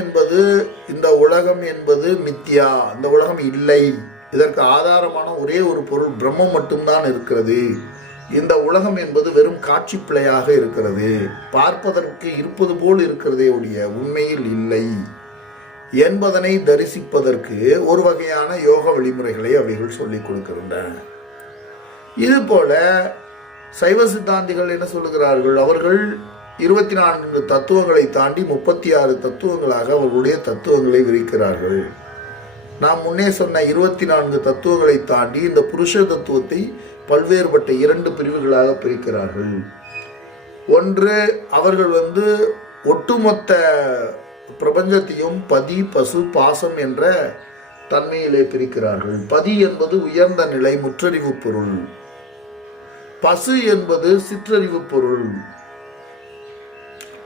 என்பது மித்யா, இந்த உலகம் இல்லை, இதற்கு ஆதாரமான ஒரே ஒரு பொருள் பிரம்மம் மட்டும்தான் இருக்கிறது, இந்த உலகம் என்பது வெறும் காட்சி பிழையாக இருக்கிறது, பார்ப்பதற்கு இருப்பது போல் இருக்கிறதே ஒழிய உண்மையில் இல்லை என்பதனை தரிசிப்பதற்கு ஒரு வகையான யோக வழிமுறைகளை அவைகள் சொல்லிக் கொடுக்கின்றன. இது போல சைவ சித்தாந்திகள் என்ன சொல்லுகிறார்கள்? அவர்கள் 24 தத்துவங்களை தாண்டி 36 தத்துவங்களாக அவர்களுடைய தத்துவங்களை விரிக்கிறார்கள். நாம் முன்னே சொன்ன 24 தத்துவங்களை தாண்டி இந்த புருஷ தத்துவத்தை பல்வேறுபட்ட 2 பிரிவுகளாக பிரிக்கிறார்கள். ஒன்று, அவர்கள் ஒட்டுமொத்த பிரபஞ்சத்தையும் பதி, பசு, பாசம் என்ற தன்மையிலே பிரிக்கிறார்கள். பதி என்பது உயர்ந்த நிலை, முற்றறிவு பொருள். பசு என்பது சிற்றறிவு பொருள்.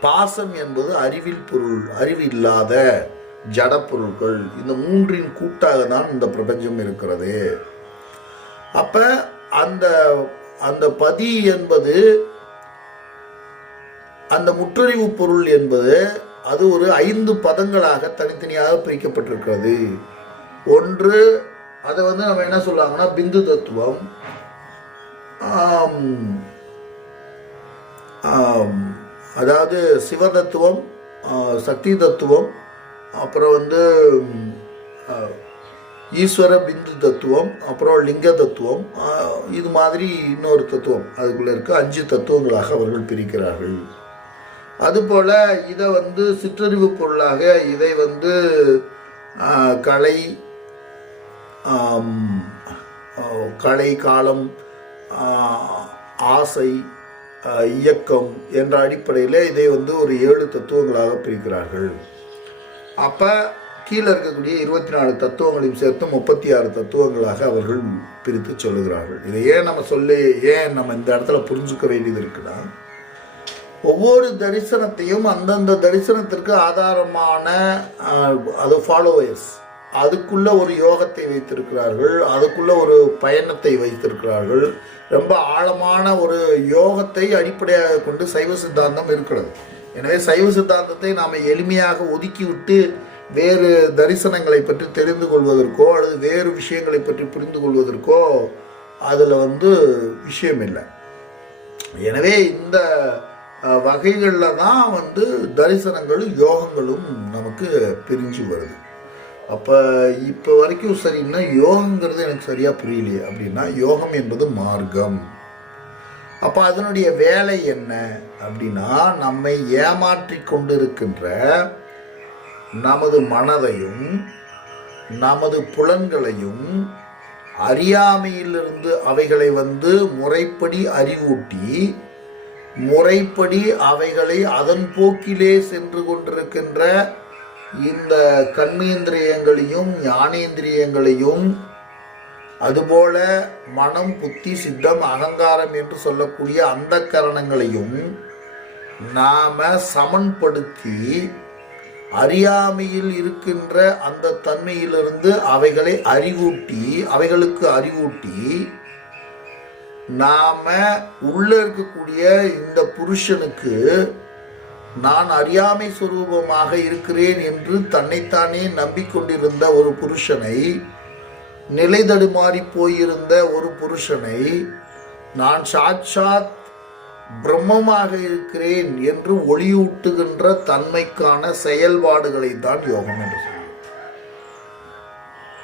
பாசம் என்பது அறிவில் பொருள், அறிவில்லாத ஜட பொருட்கள். இந்த மூன்றின் கூட்டாக தான் இந்த பிரபஞ்சம் இருக்கிறது. அப்ப அந்த பதி என்பது, அந்த முற்றறிவு பொருள் என்பது அது ஒரு 5 பதங்களாக தனித்தனியாக பிரிக்கப்பட்டிருக்கிறது. ஒன்று, அதை நம்ம என்ன சொல்லுவாங்கன்னா பிந்து தத்துவம், அதாவது சிவ தத்துவம், சக்தி தத்துவம், அப்புறம் ஈஸ்வர பிந்து தத்துவம், அப்புறம் லிங்க தத்துவம், இது மாதிரி இன்னொரு தத்துவம் அதுக்குள்ள இருக்க 5 தத்துவங்களாக அவர்கள் பிரிக்கிறார்கள். அதுபோல் இதை சிற்றறிவு பொருளாக இதை கலை, காலம், ஆசை, இயக்கம் என்ற அடிப்படையில் இதை ஒரு 7 தத்துவங்களாக பிரிக்கிறார்கள். அப்போ கீழே இருக்கக்கூடிய 24 தத்துவங்களையும் சேர்த்து 36 தத்துவங்களாக அவர்கள் பிரித்து சொல்லுகிறார்கள். இதை ஏன் நம்ம இந்த இடத்துல புரிஞ்சுக்க வேண்டியது இருக்குன்னா, ஒவ்வொரு தரிசனத்தையும் அந்தந்த தரிசனத்திற்கு ஆதாரமான அது ஃபாலோவர்ஸ் அதுக்குள்ள ஒரு யோகத்தை வைத்திருக்கிறார்கள், அதுக்குள்ள ஒரு பயணத்தை வைத்திருக்கிறார்கள். ரொம்ப ஆழமான ஒரு யோகத்தை அடிப்படையாக கொண்டு சைவ சித்தாந்தம் இருக்கிறது. எனவே சைவ சித்தாந்தத்தை நாம் எளிமையாக ஒதுக்கிவிட்டு வேறு தரிசனங்களை பற்றி தெரிந்து கொள்வதற்கோ அல்லது வேறு விஷயங்களை பற்றி புரிந்து கொள்வதற்கோ அதில் விஷயம் இல்லை. எனவே இந்த வகைகளில் தான் தரிசனங்களும் யோகங்களும் நமக்கு பிரிஞ்சு வருது. அப்போ இப்போ வரைக்கும் சரின்னா யோகங்கிறது எனக்கு சரியாக புரியலையே அப்படின்னா, யோகம் என்பது மார்க்கம். அப்போ அதனுடைய வேலை என்ன அப்படின்னா, நம்மை ஏமாற்றி கொண்டிருக்கின்ற நமது மனதையும் நமது புலன்களையும் அறியாமையிலிருந்து அவைகளை முறைப்படி அறிவூட்டி முறைப்படி அவைகளை அதன் போக்கிலே சென்று கொண்டிருக்கின்ற இந்த கர்மேந்திரியங்களையும் ஞானேந்திரியங்களையும் அதுபோல மனம், புத்தி, சித்தம், அகங்காரம் என்று சொல்லக்கூடிய அந்த கரணங்களையும் நாம சமன்படுத்தி அறியாமையில் இருக்கின்ற அந்த தன்மையிலிருந்து அவைகளுக்கு அறிவூட்டி நாம உள்ள இருக்கக்கூடிய இந்த புருஷனுக்கு நான் அறியாமை சுரூபமாக இருக்கிறேன் என்று தன்னைத்தானே நம்பிக்கொண்டிருந்த ஒரு புருஷனை, நிலை தடுமாறி போயிருந்த ஒரு புருஷனை நான் சாட்சாத் பிரம்மமாக இருக்கிறேன் என்று ஒளியூட்டுகின்ற தன்மைக்கான செயல்பாடுகளை தான் யோகம் என்று சொல்லுவோம்.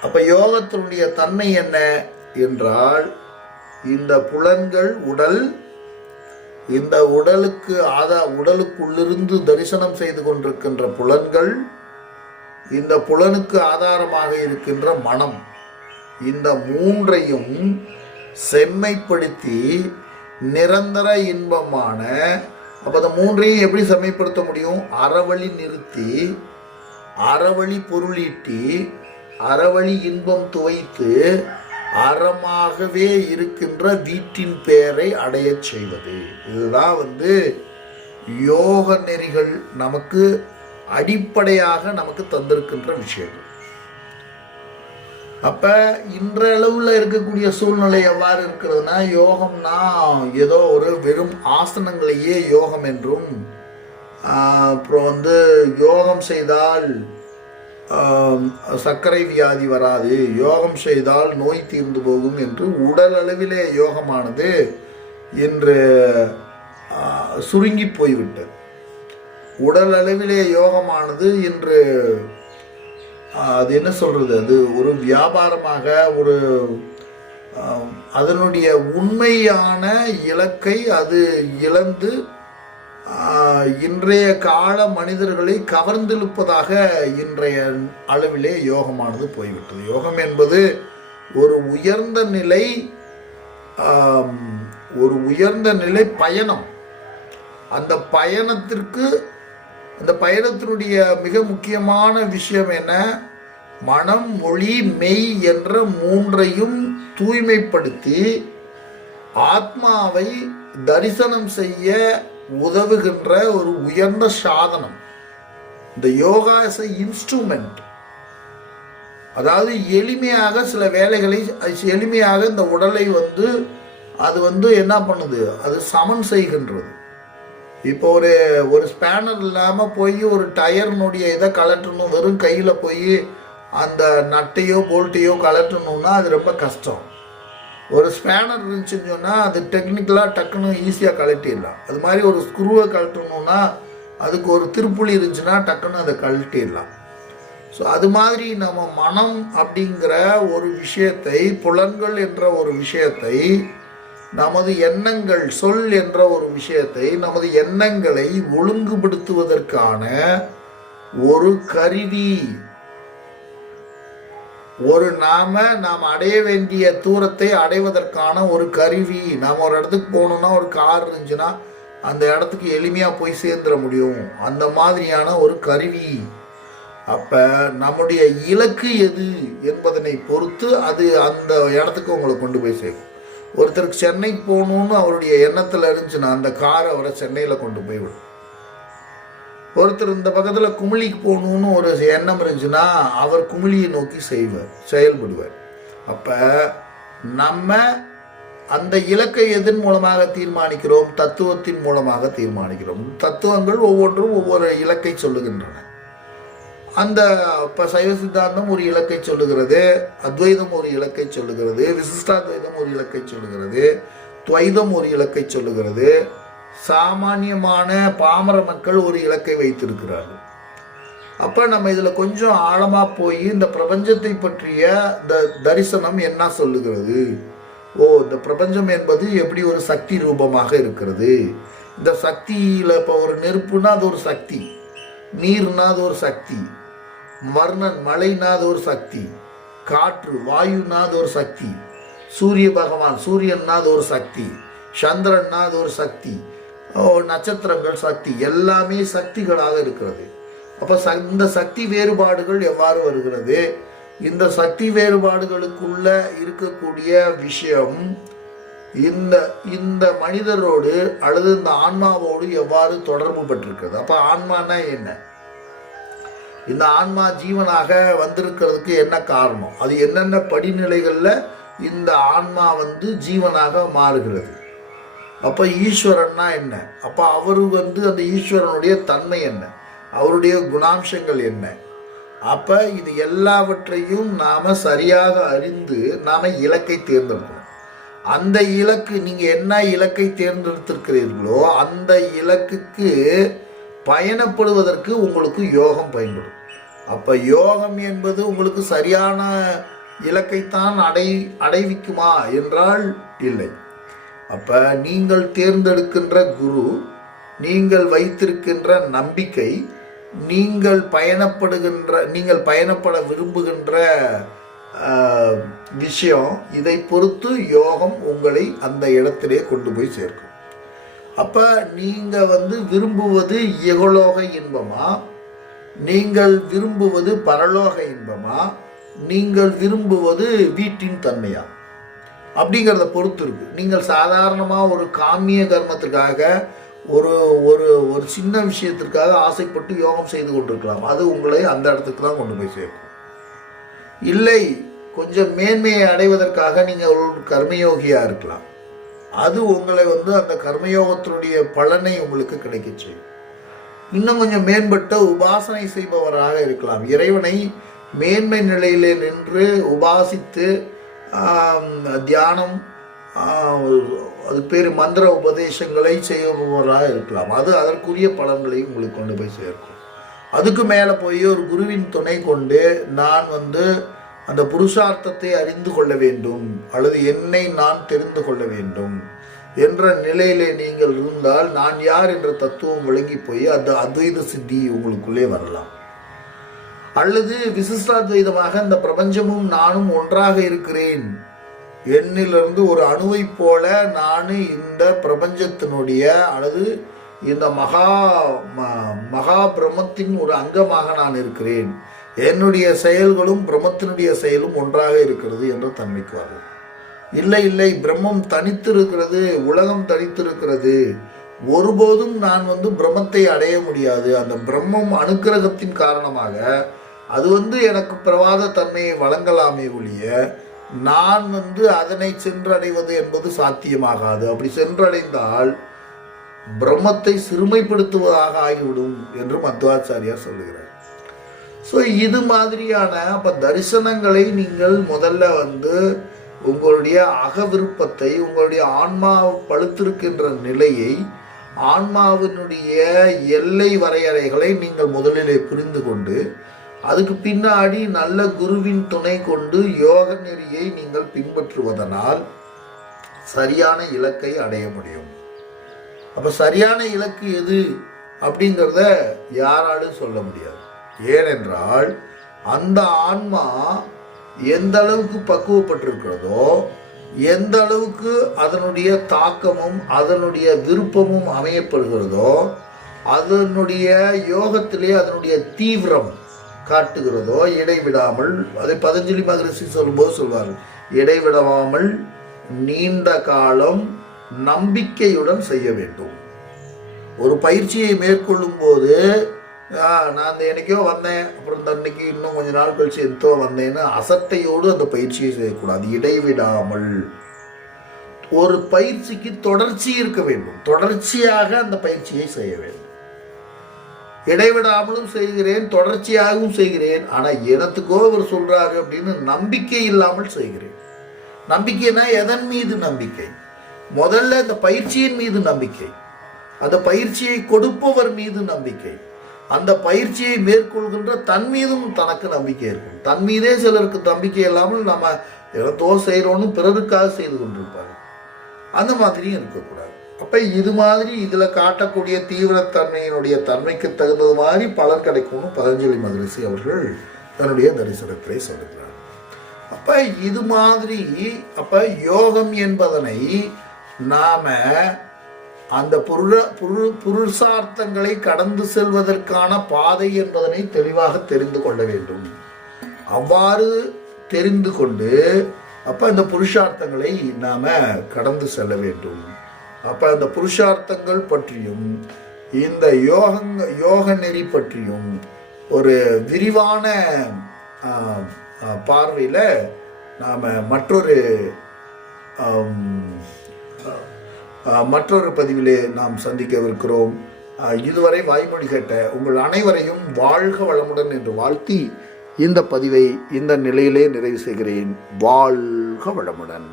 அப்ப யோகத்தினுடைய தன்மை என்ன என்றால், இந்த புலன்கள் உடல், இந்த உடலுக்குள்ளிருந்து தரிசனம் செய்து கொண்டிருக்கின்ற புலன்கள், இந்த புலனுக்கு ஆதாரமாக இருக்கின்ற மனம், இந்த மூன்றையும் செம்மைப்படுத்தி நிரந்தர இன்பமான, அப்போ அந்த மூன்றையும் எப்படி செம்மைப்படுத்த முடியும்? அறவழி நிறுத்தி, அறவழி பொருளீட்டி, அறவழி இன்பம் துவைத்து அறமாகவே இருக்கின்ற வீட்டின் பெயரை அடைய செய்வது. இதுதான் யோக நெறிகள் நமக்கு அடிப்படையாக நமக்கு தந்திருக்கின்ற விஷயங்கள். அப்ப இன்றளவுல இருக்கக்கூடிய சூழ்நிலை எவ்வாறு இருக்கிறதுனா, யோகம்னா ஏதோ ஒரு வெறும் ஆசனங்களையே யோகம் என்றும், அப்புறம் யோகம் செய்தால் சர்க்கரை வியாதி வராது, யோகம் செய்தால் நோய் தீர்ந்து போகும் என்று உடல் அளவிலே யோகமானது இன்று சுருங்கி போய்விட்டது. உடல் அளவிலே யோகமானது இன்று அது என்ன சொல்றது, அது ஒரு வியாபாரமாக, ஒரு அதனுடைய உண்மையான இலக்கை அது இழந்து இன்றைய கால மனிதர்களை கவர்ந்திழுப்பதாக இன்றைய அளவிலே யோகமானது போய்விட்டது. யோகம் என்பது ஒரு உயர்ந்த நிலை பயணம். அந்த பயணத்தினுடைய மிக முக்கியமான விஷயம் என்ன? மனம், மொழி, மெய் என்ற மூன்றையும் தூய்மைப்படுத்தி ஆத்மாவை தரிசனம் செய்ய உதவுகின்ற ஒரு உயர்ந்த சாதனம். இந்த யோகா இஸ் எ இன்ஸ்ட்ருமெண்ட். அதாவது எளிமையாக சில வேலைகளை, எளிமையாக இந்த உடலை அது என்ன பண்ணுது, அது சமன் செய்கின்றது. இப்போ ஒரு ஸ்பேனர் இல்லாமல் போய் ஒரு டயர்னுடைய இதை கலட்டணும், வெறும் கையில் போய் அந்த நட்டையோ போல்ட்டையோ கலட்டணும்னா அது ரொம்ப கஷ்டம். ஒரு ஸ்பேனர் இருந்துச்சுன்னு சொன்னால் அது டெக்னிக்கலாக டக்குன்னு ஈஸியாக கழட்டிடலாம். அது மாதிரி ஒரு ஸ்க்ரூவை கழட்டணும்னா அதுக்கு ஒரு திருப்புளி இருந்துச்சுன்னா டக்குன்னு அதை கழட்டிடலாம். ஸோ அது மாதிரி நம்ம மனம் அப்படிங்கிற ஒரு விஷயத்தை, புலன்கள் என்ற ஒரு விஷயத்தை, நமது எண்ணங்கள், சொல் என்ற ஒரு விஷயத்தை, நமது எண்ணங்களை ஒழுங்குபடுத்துவதற்கான ஒரு கருவி, நாம் அடைய வேண்டிய தூரத்தை அடைவதற்கான ஒரு கருவி. நாம் ஒரு இடத்துக்கு போகணுன்னா, ஒரு கார் இருந்துச்சுன்னா அந்த இடத்துக்கு எளிமையாக போய் சேர்ந்துட முடியும். அந்த மாதிரியான ஒரு கருவி. அப்போ நம்முடைய இலக்கு எது என்பதனை பொறுத்து அது அந்த இடத்துக்கு உங்களை கொண்டு போய் சேர்க்கும். ஒருத்தருக்கு சென்னைக்கு போகணுன்னு அவருடைய எண்ணத்தில் இருந்துச்சுன்னா அந்த கார் அவரை சென்னையில் கொண்டு போய் விடும். ஒருத்தர் இந்த பக்கத்தில் குமிழிக்கு போகணுன்னு ஒரு எண்ணம் இருந்துச்சுன்னா அவர் குமிழியை நோக்கி செயல்படுவார். அப்போ நம்ம அந்த இலக்கை எதன் மூலமாக தீர்மானிக்கிறோம்? தத்துவத்தின் மூலமாக தீர்மானிக்கிறோம். தத்துவங்கள் ஒவ்வொன்றும் ஒவ்வொரு இலக்கை சொல்லுகின்றன. அந்த இப்போ சைவ சித்தாந்தம் ஒரு இலக்கை சொல்லுகிறது, அத்வைதம் ஒரு இலக்கை சொல்லுகிறது, விசிஷ்டாத்வைதம் ஒரு இலக்கை சொல்லுகிறது, துவைதம் ஒரு இலக்கை சொல்லுகிறது, சாமானியமான பாமர மக்கள் ஒரு இலக்கை வைத்திருக்கிறார்கள். அப்போ நம்ம இதில் கொஞ்சம் ஆழமாக போய் இந்த பிரபஞ்சத்தை பற்றிய இந்த தரிசனம் என்ன சொல்லுகிறது? இந்த பிரபஞ்சம் என்பது எப்படி ஒரு சக்தி ரூபமாக இருக்கிறது. இந்த சக்தியில் இப்போ ஒரு நெருப்புனா அது ஒரு சக்தி, நீர்னா அது ஒரு சக்தி, மழைனா அது ஒரு சக்தி, காற்று வாயுனா அது ஒரு சக்தி, சூரிய பகவான் சூரியன்னா அது ஒரு சக்தி, சந்திரன்னா அது ஒரு சக்தி, நட்சத்திரங்கள் சக்தி, எல்லாமே சக்திகளாக இருக்கிறது. அப்போ இந்த சக்தி வேறுபாடுகள் எவ்வாறு வருகிறது? இந்த சக்தி வேறுபாடுகளுக்குள்ள இருக்கக்கூடிய விஷயம் இந்த மனிதரோடு அல்லது இந்த ஆன்மாவோடு எவ்வாறு தொடர்பு பட்டிருக்கிறது? அப்போ ஆன்மானா என்ன? இந்த ஆன்மா ஜீவனாக வந்திருக்கிறதுக்கு என்ன காரணம்? அது என்னென்ன படிநிலைகளில் இந்த ஆன்மா ஜீவனாக மாறுகிறது? அப்போ ஈஸ்வரன்னா என்ன? அப்போ அவரு அந்த ஈஸ்வரனுடைய தன்மை என்ன? அவருடைய குணாம்சங்கள் என்ன? அப்போ இது எல்லாவற்றையும் நாம் சரியாக அறிந்து நாம் இலக்கை தேர்ந்தெடுக்கணும். அந்த இலக்கு, நீங்கள் என்ன இலக்கை தேர்ந்தெடுத்திருக்கிறீர்களோ அந்த இலக்குக்கு பயணப்படுவதற்கு உங்களுக்கு யோகம் பயன்படும். அப்போ யோகம் என்பது உங்களுக்கு சரியான இலக்கைத்தான் அடைவிக்குமா என்றால் இல்லை. அப்போ நீங்கள் தேர்ந்தெடுக்கின்ற குரு, நீங்கள் வைத்திருக்கின்ற நம்பிக்கை, நீங்கள் பயணப்பட விரும்புகின்ற விஷயம், இதை பொறுத்து யோகம் உங்களை அந்த இடத்திலே கொண்டு போய் சேர்க்கும். அப்போ நீங்கள் விரும்புவது இகலோக இன்பமா, நீங்கள் விரும்புவது பரலோக இன்பமா, நீங்கள் விரும்புவது வீட்டின் தன்மையா அப்படிங்கிறத பொறுத்து இருக்கு. நீங்கள் சாதாரணமாக ஒரு காமிய கர்மத்துக்காக ஒரு ஒரு ஒரு சின்ன விஷயத்திற்காக ஆசைப்பட்டு யோகம் செய்து கொண்டிருக்கலாம். அது உங்களை அந்த இடத்துக்கு தான் கொண்டு போய் சேர்க்கும். இல்லை, கொஞ்சம் மேன்மையை அடைவதற்காக நீங்கள் ஒரு கர்மயோகியாக இருக்கலாம். அது உங்களை அந்த கர்மயோகத்தினுடைய பலனை உங்களுக்கு கிடைக்க செய்யும். இன்னும் கொஞ்சம் மேம்பட்ட உபாசனை செய்பவராக இருக்கலாம். இறைவனை மேன்மை நிலையிலே நின்று உபாசித்து தியானம், அது பேர் மந்திர உபதேசங்களை செய்பவராக இருக்கலாம். அது அதற்குரிய பலன்களையும் உங்களுக்கு கொண்டு போய் சேர்க்கும். அதுக்கு மேலே போய் ஒரு குருவின் துணை கொண்டு நான் அந்த புருஷார்த்தத்தை அறிந்து கொள்ள வேண்டும் அல்லது என்னை நான் தெரிந்து கொள்ள வேண்டும் என்ற நிலையிலே நீங்கள் இருந்தால் நான் யார் என்ற தத்துவம் விளங்கி போய் அந்த அத்வைத சித்தி உங்களுக்குள்ளே வரலாம். அல்லது விசிஷ்டாத்வைதமாக இந்த பிரபஞ்சமும் நானும் ஒன்றாக இருக்கிறேன், என்னிலிருந்து ஒரு அணுவை போல நான் இந்த பிரபஞ்சத்தினுடைய அல்லது இந்த மகா பிரம்மத்தின் ஒரு அங்கமாக நான் இருக்கிறேன், என்னுடைய செயல்களும் பிரம்மத்தினுடைய செயலும் ஒன்றாக இருக்கிறது என்ற தன்மைக்கு வரும். இல்லை இல்லை, பிரம்மம் தனித்திருக்கிறது, உலகம் தனித்திருக்கிறது, ஒருபோதும் நான் பிரம்மத்தை அடைய முடியாது, அந்த பிரம்மம் அனுக்கிரகத்தின் காரணமாக அது எனக்கு பிரவாத தன்மையை வழங்கலாமே ஒழிய நான் அதனை சென்றடைவது என்பது சாத்தியமாகாது. அப்படி சென்றடைந்தால் பிரம்மத்தை சிறுமைப்படுத்துவதாக ஆகிவிடும் என்று மத்வாச்சாரியார் சொல்லுகிறார். ஸோ இது மாதிரியான அப்போ தரிசனங்களை நீங்கள் முதல்ல உங்களுடைய அக விருப்பத்தை, உங்களுடைய ஆன்மா பழுத்திருக்கின்ற நிலையை, ஆன்மாவினுடைய எல்லை வரையறைகளை நீங்கள் முதலிலே புரிந்து கொண்டு அதுக்கு பின்னாடி நல்ல குருவின் துணை கொண்டு யோக நெறியை நீங்கள் பின்பற்றுவதனால் சரியான இலக்கை அடைய முடியும். அப்போ சரியான இலக்கு எது அப்படிங்கிறத யாராலும் சொல்ல முடியாது. ஏனென்றால் அந்த ஆன்மா எந்த அளவுக்கு பக்குவப்பட்டிருக்கிறதோ, எந்த அளவுக்கு அதனுடைய தாக்கமும் அதனுடைய விருப்பமும் அமையப்படுகிறதோ, அதனுடைய யோகத்திலே அதனுடைய தீவிரம் காட்டுகிறதோ, இடைவிடாமல், அதை பதஞ்சலி மகரிஷி சொல்லும்போது சொல்வார்கள், இடைவிடாமல் நீண்ட காலம் நம்பிக்கையுடன் செய்ய வேண்டும். ஒரு பயிற்சியை மேற்கொள்ளும் போது நான் அந்த என்னைக்கோ வந்தேன், அப்புறம் தன்னைக்கு இன்னும் கொஞ்ச நாள் கழிச்சு எந்தோ வந்தேன்னு அசட்டையோடு அந்த பயிற்சியை செய்யக்கூடாது. இடைவிடாமல் ஒரு பயிற்சிக்கு தொடர்ச்சி இருக்க வேண்டும். தொடர்ச்சியாக அந்த பயிற்சியை செய்ய வேண்டும். இடைவிடாமலும் செய்கிறேன், தொடர்ச்சியாகவும் செய்கிறேன், ஆனால் எனத்துக்கோ அவர் சொல்றாரு அப்படின்னு நம்பிக்கை இல்லாமல் செய்கிறேன். நம்பிக்கைனா எதன் மீது நம்பிக்கை? முதல்ல இந்த பயிற்சியின் மீது நம்பிக்கை, அந்த பயிற்சியை கொடுப்பவர் மீது நம்பிக்கை, அந்த பயிற்சியை மேற்கொள்கின்ற தன் மீதும் தனக்கு நம்பிக்கை இருக்கும். தன் மீதே சிலருக்கு நம்பிக்கை இல்லாமல் நம்ம எதோ செய்கிறோன்னு பிறருக்காக செய்து கொண்டிருப்பாங்க. அந்த மாதிரியும் இருக்கக்கூடாது. அப்போ இது மாதிரி இதில் காட்டக்கூடிய தீவிரத்தன்மையினுடைய தன்மைக்கு தகுந்தது மாதிரி பலன் கிடைக்கும்னு பதஞ்சலி மகரிஷி அவர்கள் தன்னுடைய தரிசனத்திலே சொல்லுகிறார். அப்போ இது மாதிரி அப்போ யோகம் என்பதனை நாம அந்த புருஷார்த்தங்களை கடந்து செல்வதற்கான பாதை என்பதனை தெளிவாக தெரிந்து கொள்ள வேண்டும். அவ்வாறு தெரிந்து கொண்டு அப்ப அந்த புருஷார்த்தங்களை நாம கடந்து செல்ல வேண்டும். அப்ப அந்த புருஷார்த்தங்கள் பற்றியும் இந்த யோக நெறி பற்றியும் ஒரு விரிவான பார்வையில நாம மற்றொரு பதிவிலே நாம் சந்திக்கவிருக்கிறோம். இதுவரை வாய்மொழி கேட்ட உங்கள் அனைவரையும் வாழ்க வளமுடன் என்று வாழ்த்தி இந்த பதிவை இந்த நிலையிலே நிறைவு செய்கிறேன். வாழ்க வளமுடன்.